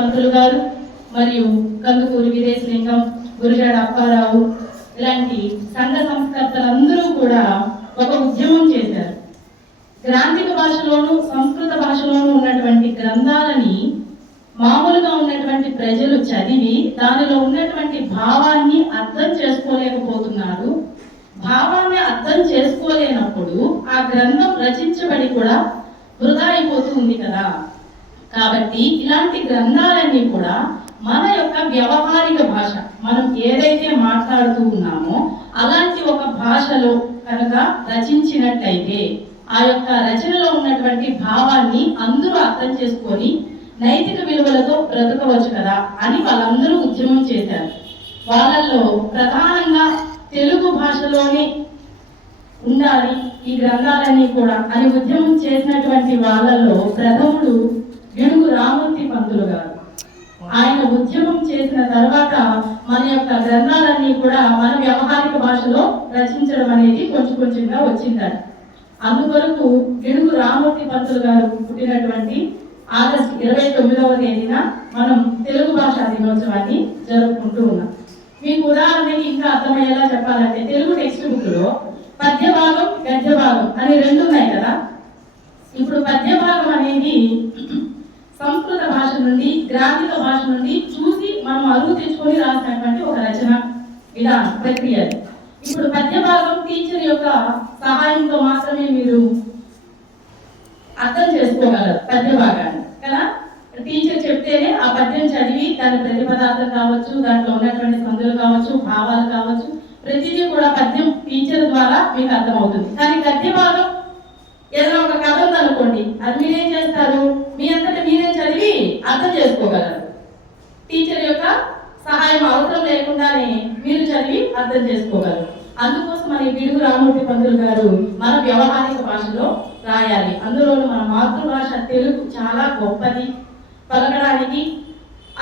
పంతులు గారు మరియు కందుకూరి విదేశలింగం గురుజాడ అప్పారావు ఇలాంటి సంఘ సంస్కర్తలందరూ కూడా ఒక ఉద్యమం చేశారు. గ్రాంధిక భాషలోను సంస్కృత భాషలోను ఉన్నటువంటి గ్రంథాలని మామూలుగా ఉన్నటువంటి ప్రజలు చదివి దానిలో ఉన్నటువంటి భావాన్ని అర్థం చేసుకోలేకపోతున్నారు. భావాన్ని అర్థం చేసుకోలేనప్పుడు ఆ గ్రంథం రచించబడి కూడా వృధా అయిపోతూ ఉంది కదా. కాబట్టి ఇలాంటి గ్రంథాలన్నీ కూడా మన యొక్క వ్యవహారిక భాష మనం ఏదైతే మాట్లాడుతూ ఉన్నామో అలాంటి ఒక భాషలో కనుక రచించినట్లయితే ఆ యొక్క రచనలో ఉన్నటువంటి భావాన్ని అందరూ అర్థం చేసుకొని నైతిక విలువలతో బ్రతకవచ్చు కదా అని వాళ్ళందరూ ఉద్యమం చేశారు. వాళ్ళల్లో ప్రధానంగా తెలుగు భాషలోనే ఉండాలి ఈ గ్రంథాలన్నీ కూడా అని ఉద్యమం చేసినటువంటి వాళ్ళల్లో ప్రథముడు గిడుగు రామూర్తి పంతులు గారు ఆయన ఉద్యమం చేసిన తర్వాత మన యొక్క గ్రంథాలన్నీ కూడా మన వ్యవహారిక భాషలో రచించడం అనేది కొంచెం కొంచెంగా వచ్చిందట. అందువరకు గిడుగు రామూర్తి పంతులు గారు పుట్టినటువంటి ఆగస్టు ఇరవై తొమ్మిదవ తేదీన మనం తెలుగు భాషా దినోత్సవాన్ని జరుపుకుంటూ ఉన్నాం. మీకు ఉదాహరణకి ఇంకా అర్థమయ్యేలా చెప్పాలంటే తెలుగు టెక్స్ట్ బుక్లో పద్య భాగం గద్య భాగం అని రెండు ఉన్నాయి కదా. ఇప్పుడు పద్య భాగం అనేది సంస్కృత భాష నుండి గ్రాంధిక భాష నుండి చూసి మనం అరువు తెచ్చుకొని రాసినటువంటి ఒక రచన విధానం ప్రక్రియ. ఇప్పుడు పద్య భాగం టీచర్ యొక్క సహాయంతో మాత్రమే మీరు అర్థం చేసుకోగలరు పద్య భాగాన్ని కదా? టీచర్ చెప్తేనే ఆ పద్యం చదివి దాని ప్రతిపదార్థం కావచ్చు దాంట్లో ఉన్నటువంటి సందులు కావచ్చు భావాలు కావచ్చు ప్రతిదీ కూడా పద్యం టీచర్ ద్వారా మీకు అర్థమవుతుంది. కానీ గద్య భాగం ఏదైనా ఒక కథ ఉందనుకోండి అది మీరేం చేస్తారు? మీ అంతటా అర్థం చేసుకోగలరు. టీచర్ యొక్క సహాయం అవసరం లేకుండానే మీరు చదివి అర్థం చేసుకోగలరు. అందుకోసం మన పిడుగు రామూర్తి పంతులు గారు మన వ్యవహారిక భాషలో రాయాలి. అందులోనూ మన మాతృభాష తెలుగు చాలా గొప్పది. పలకడానికి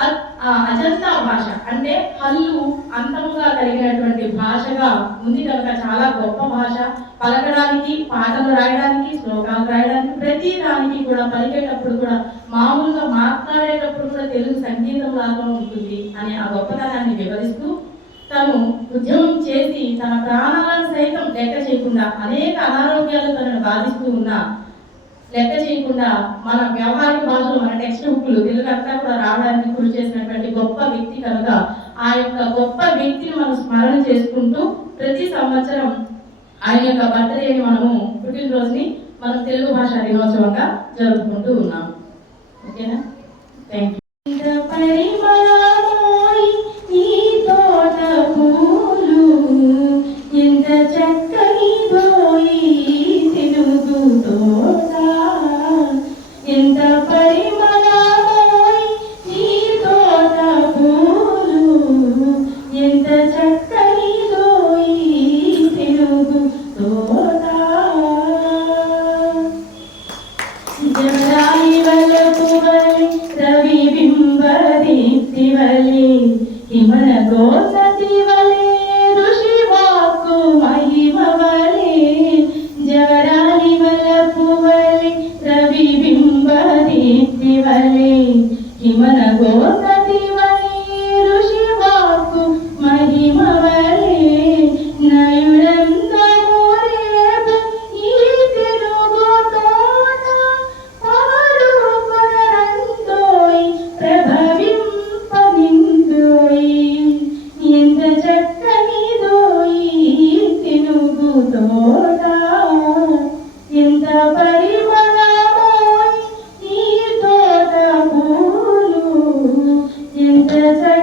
అ- ఆ అజంతా భాష అంటే హల్లు అంతముగా కలిగినటువంటి భాషగా ఉంది కనుక చాలా గొప్ప భాష. పలకడానికి పాటలు రాయడానికి శ్లోకాలు రాయడానికి ప్రతి దానికి కూడా పలికేటప్పుడు కూడా మామూలుగా మాట్లాడేటప్పుడు కూడా తెలుగు సంగీతం లాగా ఉంటుంది అనే ఆ గొప్పతనాన్ని వివరిస్తూ తను ఉద్యమం చేసి తన ప్రాణాలను సైతం లెక్క చేయకుండా అనేక అనారోగ్యాలు తనను బాధిస్తూ ఉన్నా లెక్క చేయకుండా మన వ్యవహారిక భాషలు మన టెక్స్ట్ బుక్లు తెలుగు అంతా కూడా రావడానికి కృషి చేసినటువంటి గొప్ప వ్యక్తి కనుక ఆ యొక్క గొప్ప వ్యక్తిని మనం స్మరణ చేసుకుంటూ ప్రతి సంవత్సరం ఆయన యొక్క బర్త్డేని మనము పుట్టినరోజుని మనం తెలుగు భాష దినోత్సవంగా జరుపుకుంటూ ఉన్నాం ఓకేనా? థ్యాంక్ యూ పరిమళమోయ్ ఈ Valid y valid, y buena cosa. Nazar